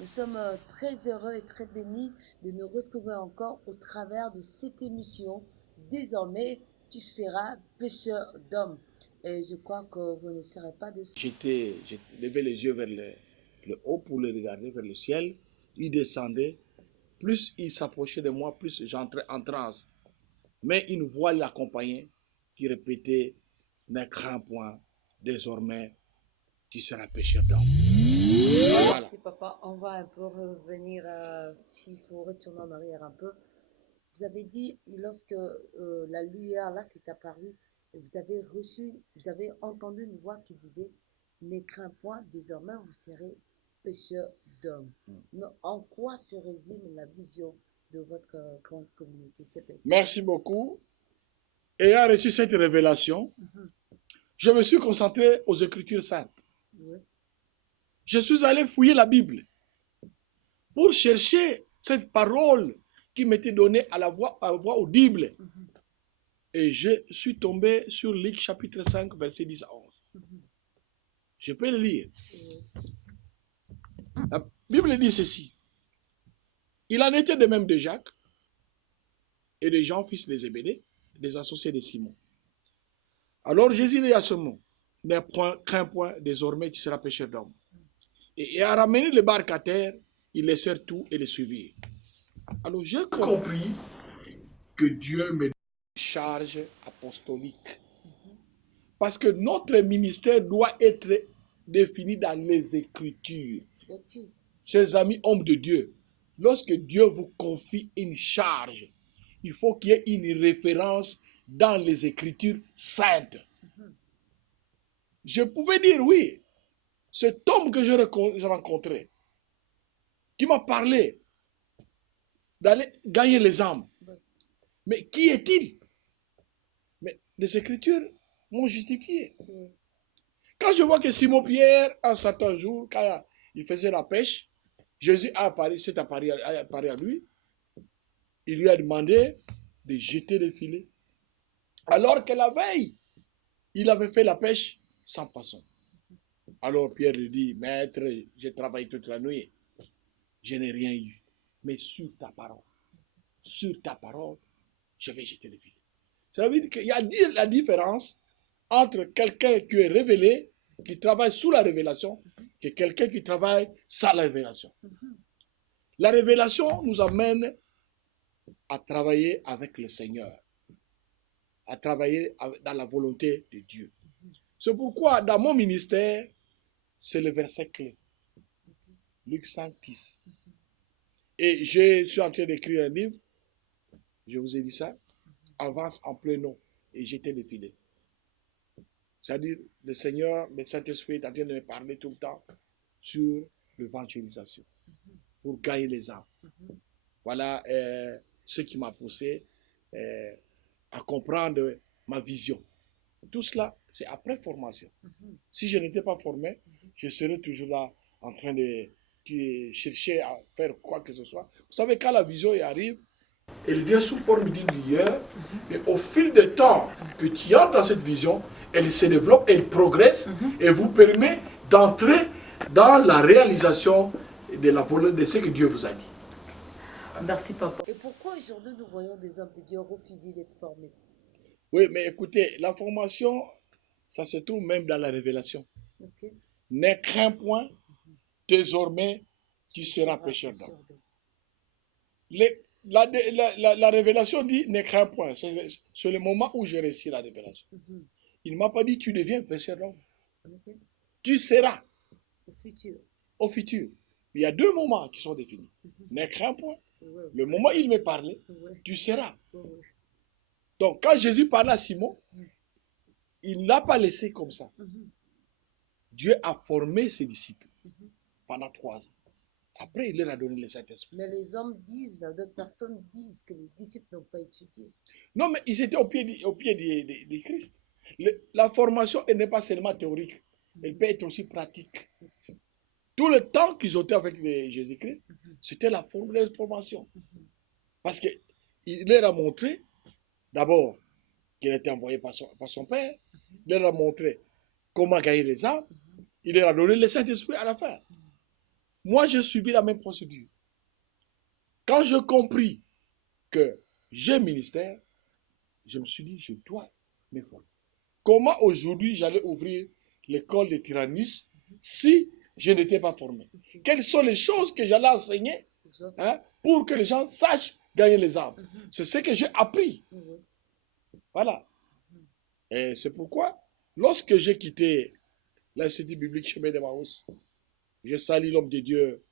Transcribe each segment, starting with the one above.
Nous sommes très heureux et très bénis de nous retrouver encore au travers de cette émission. Désormais, tu seras pêcheur d'hommes. Et je crois que vous ne serez pas de... J'ai levé les yeux vers le haut pour le regarder vers le ciel. Il descendait. Plus il s'approchait de moi, plus j'entrais en transe. Mais une voix l'accompagnait qui répétait: ne crains point, désormais tu seras pêcheur d'hommes. Voilà. Merci papa, on va un peu revenir, s'il faut retourner en arrière un peu. Vous avez dit, lorsque la lumière là s'est apparue, vous avez entendu une voix qui disait, ne crains point, désormais vous serez pêcheur d'hommes. En quoi se résume la vision de votre grande communauté? Merci beaucoup. Ayant reçu cette révélation, je me suis concentré aux Écritures saintes. Oui. Je suis allé fouiller la Bible pour chercher cette parole qui m'était donnée à la voix audible. Et je suis tombé sur Luc chapitre 5, verset 10 à 11. Je peux le lire. La Bible dit ceci. Il en était de même de Jacques et de Jean, fils de Zébédée, des associés de Simon. Alors Jésus dit à ce mot: ne crains point, désormais tu seras pêcheur d'hommes. Et à ramener les barques à terre, ils laissèrent tout et les suivirent. Alors j'ai compris que Dieu me donne une charge apostolique. Parce que notre ministère doit être défini dans les Écritures. Chers amis, hommes de Dieu, lorsque Dieu vous confie une charge, il faut qu'il y ait une référence dans les Écritures saintes. Je pouvais dire oui, cet homme que j'ai rencontré, qui m'a parlé d'aller gagner les âmes, mais qui est-il? Mais les Écritures m'ont justifié. Quand je vois que Simon-Pierre, un certain jour, quand il faisait la pêche, Jésus s'est apparu à lui. Il lui a demandé de jeter le filet. Alors que la veille, il avait fait la pêche sans poisson. Alors Pierre lui dit: maître, j'ai travaillé toute la nuit. Je n'ai rien eu. Mais sur ta parole, je vais jeter le filet. Ça veut dire qu'il y a la différence entre quelqu'un qui est révélé, qui travaille sous la révélation, et quelqu'un qui travaille sans la révélation. La révélation nous amène à travailler avec le Seigneur, à travailler dans la volonté de Dieu. C'est pourquoi dans mon ministère, c'est le verset clé. Luc 5, 10. Et je suis en train d'écrire un livre, je vous ai dit ça, avance en plein nom et jetez le filet. C'est-à-dire, le Seigneur, le Saint-Esprit est en train de me parler tout le temps sur l'évangélisation, pour gagner les âmes. Voilà ce qui m'a poussé à comprendre ma vision. Tout cela, c'est après formation. Si je n'étais pas formé, je serais toujours là en train de chercher à faire quoi que ce soit. Vous savez, quand la vision arrive, elle vient sous forme d'une lumière, et au fil du temps que tu entres dans cette vision, elle se développe, elle progresse, et vous permet d'entrer dans la réalisation de la volonté de ce que Dieu vous a dit. Merci papa. Et pourquoi aujourd'hui nous voyons des hommes de Dieu refuser d'être formés? Oui, mais écoutez, la formation, ça se trouve même dans la révélation. Okay. Ne crains point, désormais tu seras pêcheur d'hommes. La révélation dit ne crains point. C'est le moment où j'ai reçu la révélation. Il ne m'a pas dit tu deviens pêcheur d'hommes. Tu seras. Au futur. Il y a deux moments qui sont définis. Ne crains point. Le moment où il me parlait, tu seras. Donc quand Jésus parlait à Simon, il ne l'a pas laissé comme ça. Dieu a formé ses disciples pendant 3 ans. Après, il leur a donné le Saint-Esprit. Mais les hommes disent, d'autres personnes disent que les disciples n'ont pas étudié. Non, mais ils étaient au pied de Christ. La formation, elle n'est pas seulement théorique, elle peut être aussi pratique. Tout le temps qu'ils étaient avec Jésus-Christ, c'était la formation. Parce qu'il leur a montré, d'abord, qu'il était envoyé par son Père. Il leur a montré comment gagner les âmes. Il leur a donné le Saint-Esprit à la fin. moi, j'ai suivi la même procédure. Quand je compris que j'ai ministère, je me suis dit, je dois me former. Comment aujourd'hui j'allais ouvrir l'école de Tyrannus si je n'étais pas formé? Quelles sont les choses que j'allais enseigner pour que les gens sachent gagner les âmes? C'est ce que j'ai appris. Voilà. Et c'est pourquoi, lorsque j'ai quitté l'Institut biblique Chemin de Maus, je salue l'homme de Dieu,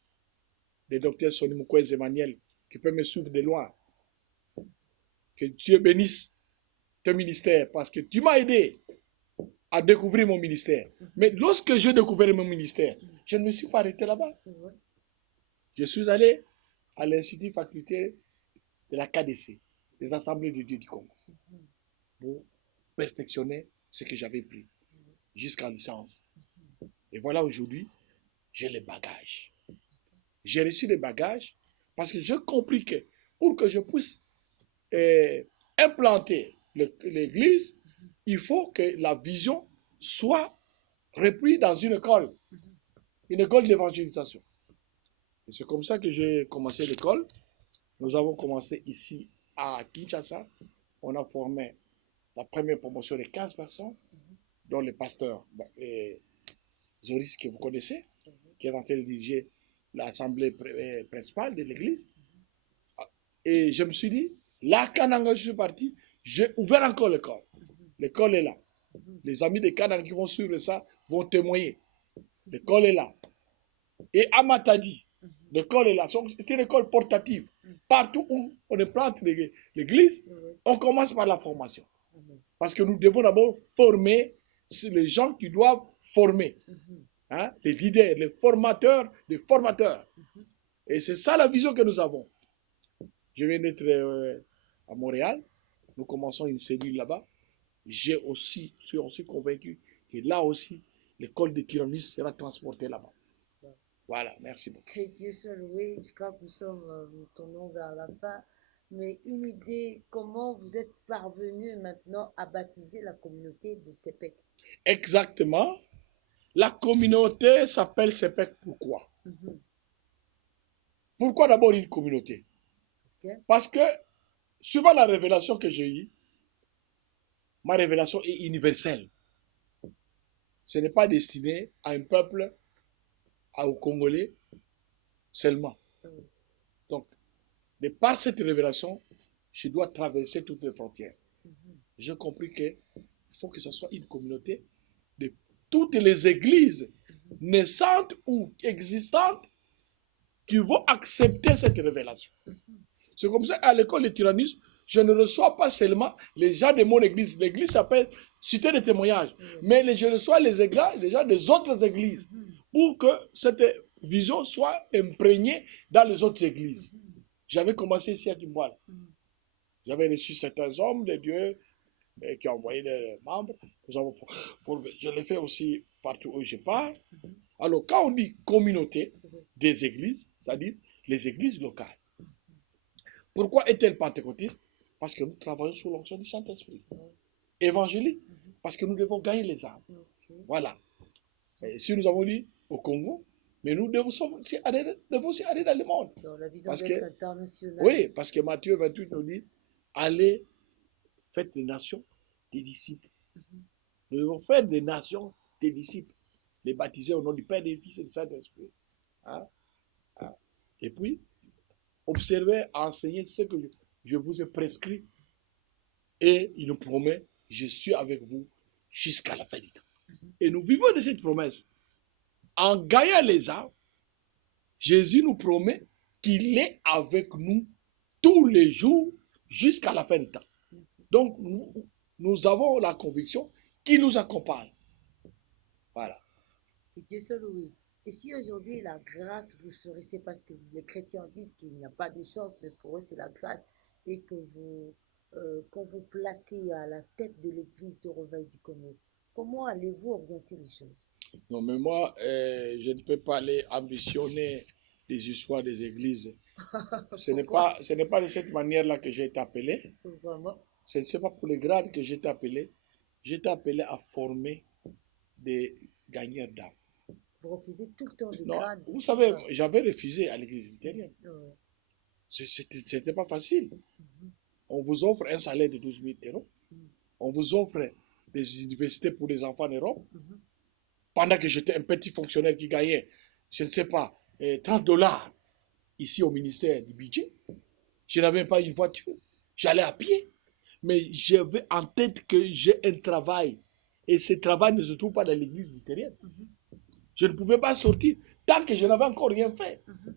le docteur Sonny Mukwege Emmanuel, qui peut me suivre de loin. Que Dieu bénisse ton ministère, parce que tu m'as aidé à découvrir mon ministère. Mais lorsque j'ai découvert mon ministère, je ne me suis pas arrêté là-bas. Je suis allé à l'Institut faculté de la KDC, des Assemblées de Dieu du Congo, pour perfectionner ce que j'avais pris jusqu'en licence. Et voilà, aujourd'hui, j'ai les bagages. J'ai reçu les bagages parce que j'ai compris que pour que je puisse implanter l'église, il faut que la vision soit reprise dans une école d'évangélisation. Et c'est comme ça que j'ai commencé l'école. Nous avons commencé ici à Kinshasa. On a formé la première promotion de 15 personnes, dont le pasteur Zoris, que vous connaissez, qui est en train de diriger l'assemblée principale de l'église. Et je me suis dit, là, quand je suis parti, j'ai ouvert encore l'école. L'école est là. Les amis de Kananga qui vont suivre ça vont témoigner. L'école est là. Et à Matadi, l'école est là. C'est une école portative. Partout où on implante l'église, on commence par la formation. Parce que nous devons d'abord former les gens qui doivent former. Hein, les leaders, les formateurs, les formateurs. Et c'est ça la vision que nous avons. Je viens d'être à Montréal. Nous commençons une cellule là-bas. Je suis aussi convaincu que là aussi, l'école de Tyrannus sera transportée là-bas. Voilà, merci beaucoup. Que Dieu soit loué. Je crois que nous tournons vers la fin. Mais une idée, comment vous êtes parvenu maintenant à baptiser la communauté de CEPEC? Exactement. La communauté s'appelle CEPEC. Pourquoi? Pourquoi d'abord une communauté? Parce que, suivant la révélation que j'ai eue, ma révélation est universelle. Ce n'est pas destiné à un peuple, aux Congolais seulement. Donc, de par cette révélation, je dois traverser toutes les frontières. J'ai compris qu'il faut que ce soit une communauté de toutes les églises naissantes ou existantes qui vont accepter cette révélation. C'est comme ça, à l'école de Tyrannus, je ne reçois pas seulement les gens de mon église. L'église s'appelle Cité de témoignage. Mais je reçois les gens des autres églises pour que cette vision soit imprégnée dans les autres églises. J'avais commencé ici à Kimboala. J'avais reçu certains hommes de Dieu qui ont envoyé des membres. Je l'ai fait aussi partout où je pars. Alors, quand on dit communauté des églises, c'est-à-dire les églises locales. Pourquoi est-elle pentecôtiste? Parce que nous travaillons sous l'onction du Saint-Esprit. Évangélique, parce que nous devons gagner les âmes. Voilà. Et si nous avons dit au Congo, mais nous devons aussi aller dans le monde. Dans la vision internationale. Oui, parce que Matthieu 28 nous dit, allez, faites des nations des disciples. Nous devons faire des nations des disciples. Les baptiser au nom du Père, du Fils et du Saint-Esprit. Hein? Hein? Et puis, observez, enseignez ce que je vous ai prescrit. Et il nous promet, je suis avec vous jusqu'à la fin du temps. Et nous vivons de cette promesse. En gagnant les âmes, Jésus nous promet qu'il est avec nous tous les jours jusqu'à la fin du temps. Donc, nous avons la conviction qu'il nous accompagne. Voilà. Que Dieu soit loué. Et si aujourd'hui la grâce vous serait, c'est parce que les chrétiens disent qu'il n'y a pas de chance, mais pour eux c'est la grâce, et que quand vous placez à la tête de l'église de Réveil du Congo, comment allez-vous orienter les choses? Non, mais moi, je ne peux pas aller ambitionner les histoires des églises. Ce n'est pas de cette manière-là que j'ai été appelé. Vraiment? Ce n'est pas pour les grades que j'ai été appelé. J'ai été appelé à former des gagneurs d'âme. Vous refusez tout le temps des Non, grades, des vous savez, titres. j'avais refusé à l'église luthérienne. Ouais. C'était pas facile. Mhm. On vous offre un salaire de 12 000 euros. Mhm. On vous offre des universités pour les enfants en Europe. Mhm. Pendant que j'étais un petit fonctionnaire qui gagnait, je ne sais pas, 30 dollars ici au ministère du budget. Je n'avais pas une voiture. J'allais à pied. Mais j'avais en tête que j'ai un travail. Et ce travail ne se trouve pas dans l'église luthérienne. Mhm. Je ne pouvais pas sortir tant que je n'avais encore rien fait. Mhm.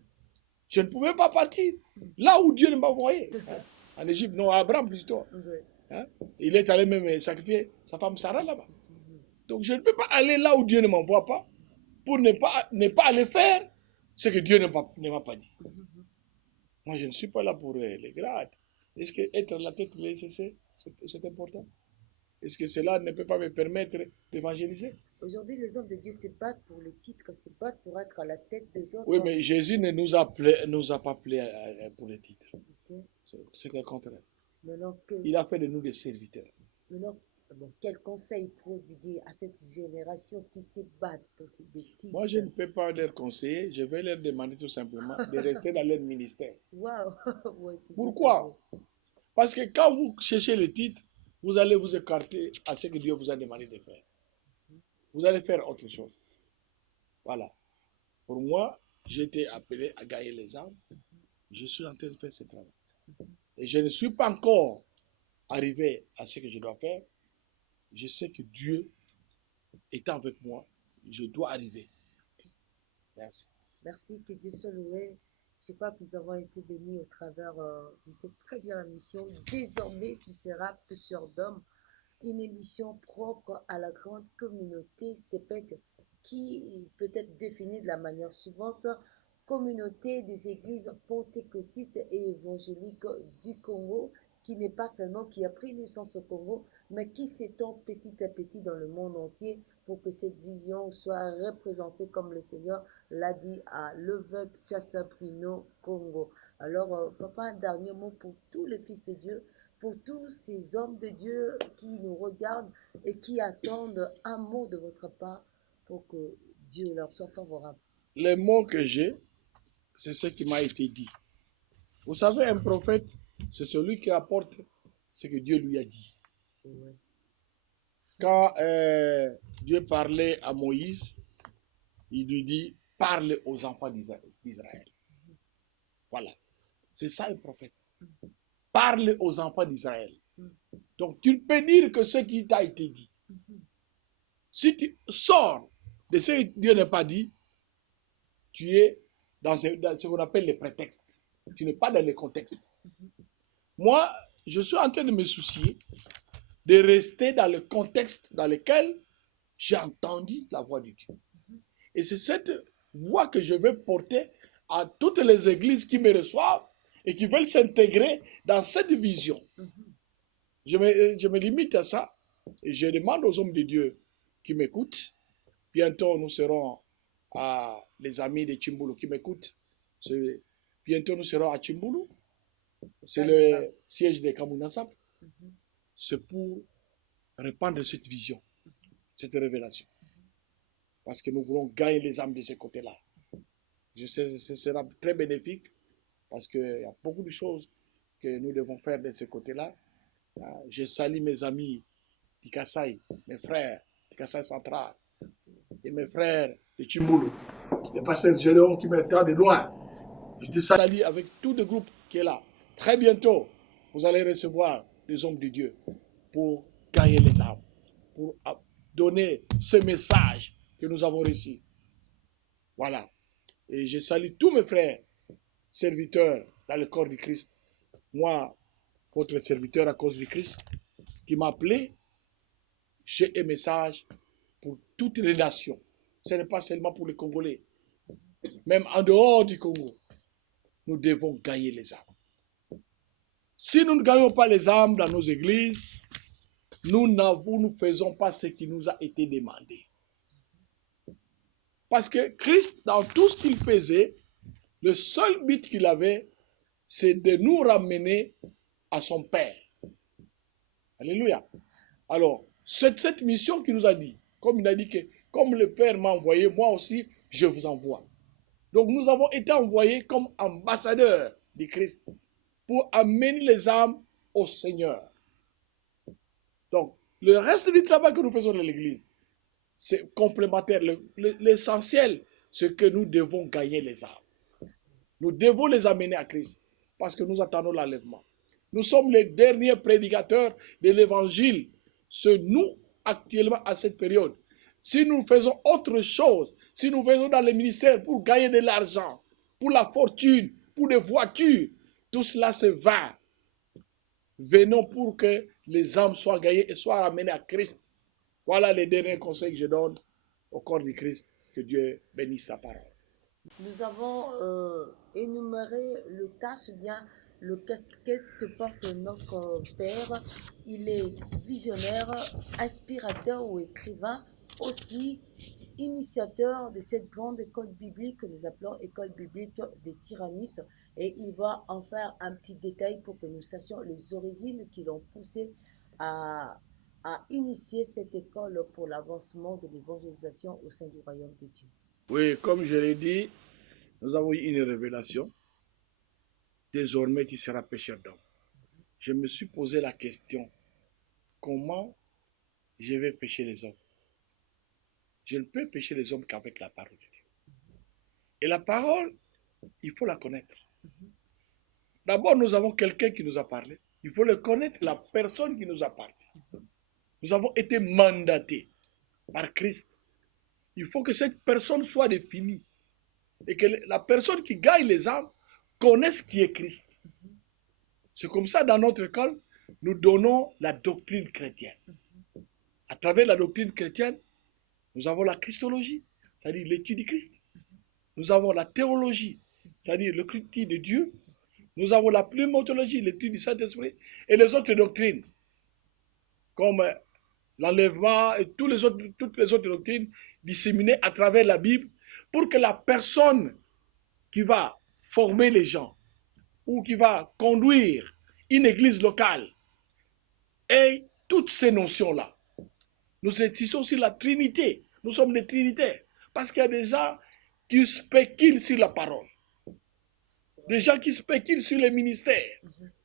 Je ne pouvais pas partir là où Dieu ne m'a envoyé. Hein. En Égypte, non, Abraham plutôt. Ouais. Hein. Il est allé même sacrifier sa femme Sarah là-bas. Mhm. Donc je ne peux pas aller là où Dieu ne m'envoie pas pour ne pas aller faire ce que Dieu ne m'a pas dit. Mhm. Moi, je ne suis pas là pour les grades. Est-ce que être la tête de l'ECC, c'est important? Est-ce que cela ne peut pas me permettre d'évangéliser? Aujourd'hui, les hommes de Dieu se battent pour le titre, se battent pour être à la tête des autres. Oui, mais Jésus ne nous a pas appelés pour les titres. Ok. C'est le contraire. Maintenant, Il a fait de nous des serviteurs. maintenant, bon, quel conseil prodiguer à cette génération qui se battent pour ces des titres? Moi, je ne peux pas leur conseiller. Je vais leur demander tout simplement de rester dans leur ministère. Waouh! Ouais, Pourquoi? Parce que quand vous cherchez les titres, vous allez vous écarter à ce que Dieu vous a demandé de faire. Vous allez faire autre chose. Voilà. Pour moi, j'ai été appelé à gagner les âmes. Je suis en train de faire ce travail. Et je ne suis pas encore arrivé à ce que je dois faire. Je sais que Dieu étant avec moi, je dois arriver. Merci. Merci, que Dieu soit loué. Je crois que nous avons été bénis au travers de cette très bien émission. Désormais, tu seras pêcheur d'hommes. Une émission propre à la grande communauté CEPEC qui peut être définie de la manière suivante. Communauté des églises pentecôtistes et évangéliques du Congo, qui n'est pas seulement qui a pris naissance au Congo, mais qui s'étend petit à petit dans le monde entier pour que cette vision soit représentée comme le Seigneur l'a dit à l'évêque Tchassaprino Congo. Alors, papa, un dernier mot pour tous les fils de Dieu, pour tous ces hommes de Dieu qui nous regardent et qui attendent un mot de votre part pour que Dieu leur soit favorable. Les mots que j'ai, c'est ce qui m'a été dit. Vous savez, un prophète, c'est celui qui apporte ce que Dieu lui a dit. Ouais. Quand Dieu parlait à Moïse, il lui dit, parle aux enfants d'Israël. Voilà. C'est ça un prophète. Parle aux enfants d'Israël. Donc tu peux dire que ce qui t'a été dit. Si tu sors de ce que Dieu n'a pas dit, tu es dans ce qu'on appelle les prétextes. Tu n'es pas dans les contextes. Moi, je suis en train de me soucier de rester dans le contexte dans lequel j'ai entendu la voix de Dieu. Et c'est cette voix que je vais porter à toutes les églises qui me reçoivent et qui veulent s'intégrer dans cette vision. Je me limite à ça et je demande aux hommes de Dieu qui m'écoutent. Bientôt, nous serons à les amis de Chimbulu qui m'écoutent. Bientôt, nous serons à Chimbulu. C'est le siège de Kamunasap. C'est pour répandre cette vision, cette révélation. Parce que nous voulons gagner les âmes de ce côté-là. Je sais que ce sera très bénéfique parce qu'il y a beaucoup de choses que nous devons faire de ce côté-là. Je salue mes amis du Kassai, mes frères du Kassai central et mes frères de Chimbulu, les pasteurs Généon qui m'attendent de loin. Je te salue avec tout le groupe qui est là. Très bientôt, vous allez recevoir les hommes de Dieu pour gagner les âmes, pour donner ce message que nous avons reçu. Voilà. Et je salue tous mes frères, serviteurs dans le corps du Christ. Moi, votre serviteur à cause du Christ, qui m'a appelé, j'ai un message pour toutes les nations. Ce n'est pas seulement pour les Congolais. Même en dehors du Congo, nous devons gagner les âmes. Si nous ne gagnons pas les âmes dans nos églises, nous ne faisons pas ce qui nous a été demandé. Parce que Christ, dans tout ce qu'il faisait, le seul but qu'il avait, c'est de nous ramener à son Père. Alléluia. Alors, cette mission qu'il nous a dit, comme il a dit que comme le Père m'a envoyé, moi aussi, je vous envoie. Donc nous avons été envoyés comme ambassadeurs du Christ pour amener les âmes au Seigneur. Donc, le reste du travail que nous faisons dans l'Église, c'est complémentaire. L'essentiel, c'est que nous devons gagner les âmes. Nous devons les amener à Christ parce que nous attendons l'enlèvement. Nous sommes les derniers prédicateurs de l'Évangile. C'est nous, actuellement, à cette période. Si nous faisons autre chose, si nous faisons dans les ministères pour gagner de l'argent, pour la fortune, pour des voitures, tout cela c'est vain. Venons pour que les âmes soient gagnées et soient ramenées à Christ. Voilà les derniers conseils que je donne au corps du Christ. Que Dieu bénisse sa parole. Nous avons énuméré le tâche bien le casquette que porte notre Père. Il est visionnaire, inspirateur ou écrivain, aussi initiateur de cette grande école biblique que nous appelons école biblique des Tyrannis, et il va en faire un petit détail pour que nous sachions les origines qui l'ont poussé à initier cette école pour l'avancement de l'évangélisation au sein du royaume de Dieu. Oui, comme je l'ai dit, nous avons eu une révélation. Désormais, tu seras pécheur d'hommes. Je me suis posé la question, comment je vais pécher les hommes? Je ne peux pécher les hommes qu'avec la parole de Dieu. Et la parole, il faut la connaître. D'abord, nous avons quelqu'un qui nous a parlé. Il faut le connaître, la personne qui nous a parlé. Nous avons été mandatés par Christ. Il faut que cette personne soit définie. Et que la personne qui gagne les âmes connaisse qui est Christ. C'est comme ça, dans notre école, nous donnons la doctrine chrétienne. À travers la doctrine chrétienne, nous avons la christologie, c'est-à-dire l'étude du Christ. Nous avons la théologie, c'est-à-dire le critique de Dieu. Nous avons la pneumatologie, l'étude du Saint-Esprit, et les autres doctrines, comme l'enlèvement et toutes les autres doctrines disséminées à travers la Bible, pour que la personne qui va former les gens ou qui va conduire une église locale ait toutes ces notions-là. Nous insistons sur la Trinité. Nous sommes des Trinitaires. Parce qu'il y a des gens qui spéculent sur la parole. Des gens qui spéculent sur les ministères.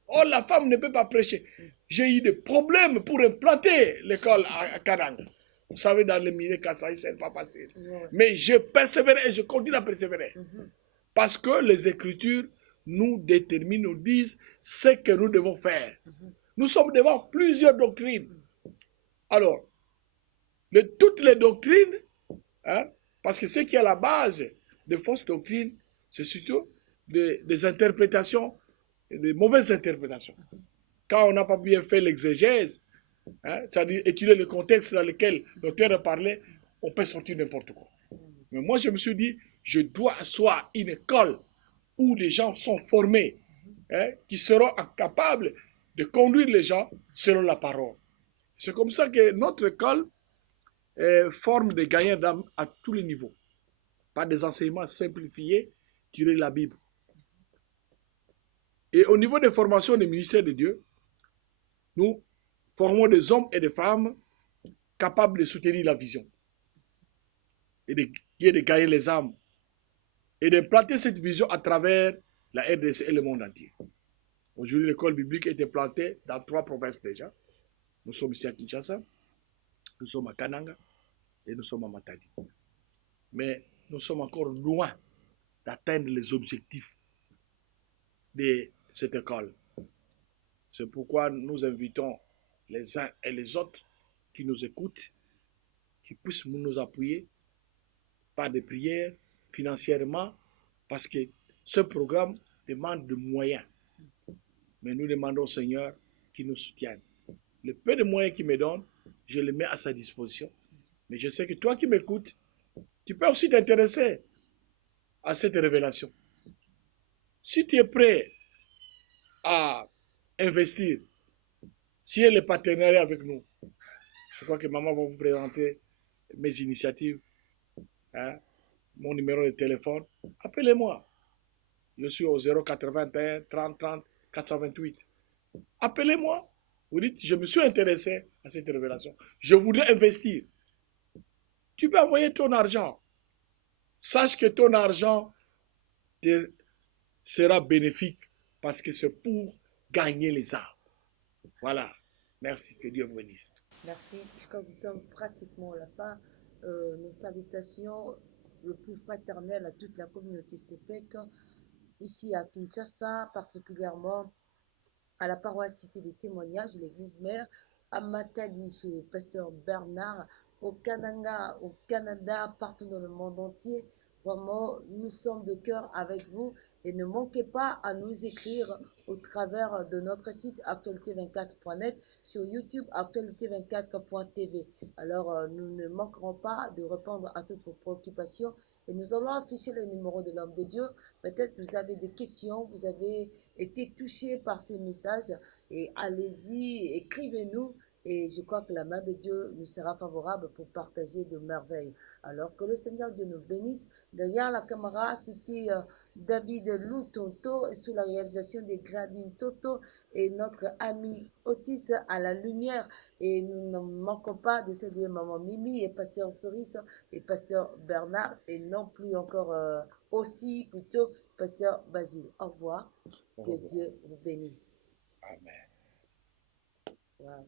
Oh, la femme ne peut pas prêcher. J'ai eu des problèmes pour implanter l'école à Kananga. Vous savez, dans les milieux Kassai, ce n'est pas facile. Mais je persévérais et je continue à persévérer. Parce que les Écritures nous déterminent, nous disent ce que nous devons faire. Nous sommes devant plusieurs doctrines. Alors, de toutes les doctrines, parce que ce qui est à la base de fausses doctrines, c'est surtout des interprétations, des mauvaises interprétations. Quand on n'a pas bien fait l'exégèse, c'est-à-dire étudier le contexte dans lequel l'auteur parlait, on peut sortir n'importe quoi. Mais moi, je me suis dit, je dois asseoir une école où les gens sont formés, qui seront capables de conduire les gens selon la parole. C'est comme ça que notre école forme des gagnants d'âme à tous les niveaux. Par des enseignements simplifiés tirés de la Bible. Et au niveau des formations des ministères de Dieu, nous formons des hommes et des femmes capables de soutenir la vision et de gagner les âmes et d'implanter cette vision à travers la RDC et le monde entier. Aujourd'hui, l'école biblique a été plantée dans 3 provinces déjà. Nous sommes ici à Kinshasa, nous sommes à Kananga et nous sommes à Matadi. Mais nous sommes encore loin d'atteindre les objectifs de cette école. C'est pourquoi nous invitons les uns et les autres qui nous écoutent, qui puissent nous appuyer par des prières, financièrement, parce que ce programme demande de moyens. Mais nous demandons au Seigneur qu'il nous soutienne. Le peu de moyens qu'il me donne, je les mets à sa disposition. Mais je sais que toi qui m'écoutes, tu peux aussi t'intéresser à cette révélation. Si tu es prêt à investir, si elle est partenariat avec nous, je crois que maman va vous présenter mes initiatives, mon numéro de téléphone. Appelez-moi. Je suis au 081 30 30 428. Appelez-moi. Vous dites, je me suis intéressé à cette révélation. Je voudrais investir. Tu peux envoyer ton argent. sache que ton argent sera bénéfique parce que c'est pour gagner les âmes. Voilà. Merci. Que Dieu vous bénisse. Merci. Je crois que nous sommes pratiquement à la fin. Nos salutations le plus fraternelles à toute la communauté CEPEC, ici à Kinshasa, particulièrement à la paroisse Cité des Témoignages, l'église mère, à Matadi chez le pasteur Bernard, au Canada, partout dans le monde entier. Vraiment, nous sommes de cœur avec vous et ne manquez pas à nous écrire au travers de notre site actualité24.net, sur YouTube actualité24.tv. Alors, nous ne manquerons pas de répondre à toutes vos préoccupations et nous allons afficher le numéro de l'homme de Dieu. Peut-être vous avez des questions, vous avez été touché par ces messages et allez-y, écrivez-nous. Et je crois que la main de Dieu nous sera favorable pour partager de merveilles. Alors que le Seigneur Dieu nous bénisse. Derrière la caméra, c'était David Loutonto sous la réalisation des Gradines Toto et notre ami Otis à la lumière. Et nous ne manquons pas de saluer Maman Mimi et Pasteur Soris et Pasteur Bernard et non plus encore aussi plutôt Pasteur Basile. Au revoir. Que Dieu vous bénisse. Amen. Wow.